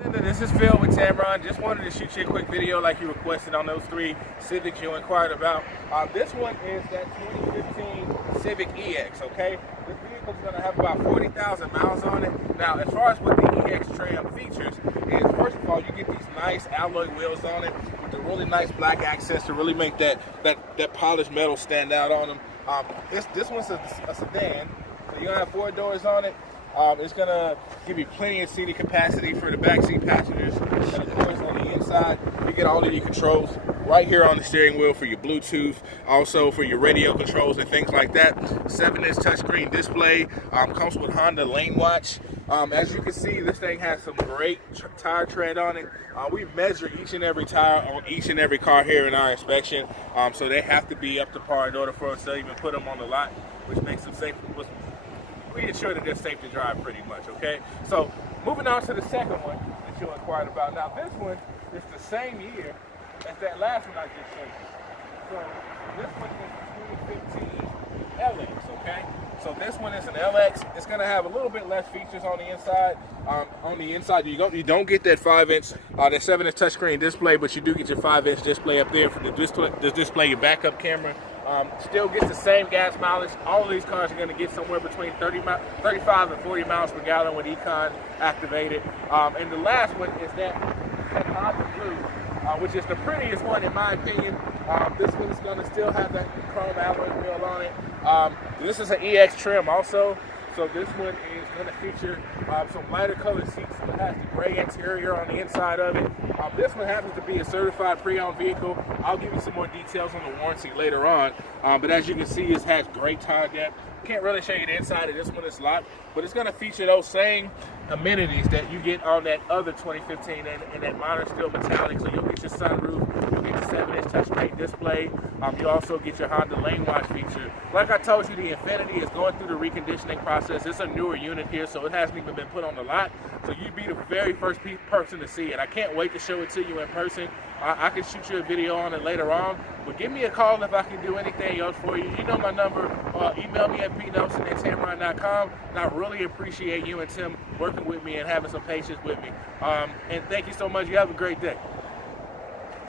Linda, this is Phil with Tameron. Just wanted to shoot you a quick video like you requested on those 3 Civics you inquired about. This one is that 2015 Civic EX, okay? This vehicle is going to have about 40,000 miles on it. Now, as far as what the EX trim features is, first of all, you get these nice alloy wheels on it with the really nice black accents to really make that polished metal stand out on them. This one's a sedan, so you're going to have 4 doors on it. It's going to give you plenty of seating capacity for the backseat passengers. And of course, on the inside, you get all of your controls right here on the steering wheel for your Bluetooth, also for your radio controls and things like that. 7-inch touchscreen display, comes with Honda Lane Watch. As you can see, this thing has some great tire tread on it. We measure each and every tire on each and every car here in our inspection, so they have to be up to par in order for us to even put them on the lot, which makes them safe. We ensure that they're safe to drive pretty much, okay? So moving on to the second one that you inquired about. Now this one is the same year as that last one I just showed you. So this one is the 2015 LX, okay? So this one is an LX. It's gonna have a little bit less features on the inside. You don't get that 5-inch, that 7-inch touchscreen display, but you do get your 5-inch display up there for the display your backup camera. Still gets the same gas mileage. All of these cars are going to get somewhere between 35 and 40 miles per gallon with Econ activated. And the last one is that Honda Blue, which is the prettiest one in my opinion. This one is going to still have that chrome alloy wheel on it. This is an EX trim also. So this one is going to feature some lighter colored seats. So it has the gray interior on the inside of it. This one happens to be a certified pre-owned vehicle. I'll give you some more details on the warranty later on. But as you can see, it has great tire depth. Can't really show you the inside of this one, it's locked, but it's going to feature those same amenities that you get on that other 2015 and that modern steel metallic. So you'll get your sunroof, you'll get your 7-inch touchscreen display. You also get your Honda Lane Watch feature. Like I told you, the Infiniti is going through the reconditioning process. It's a newer unit here, so it hasn't even been put on the lot. So you'd be the very first person to see it. I can't wait to show it to you in person. I can shoot you a video on it later on, but give me a call if I can do anything else for you. You know my number. Email me at pnelson@tameron.com. And I really appreciate you and Tim working with me and having some patience with me. And thank you so much. You have a great day.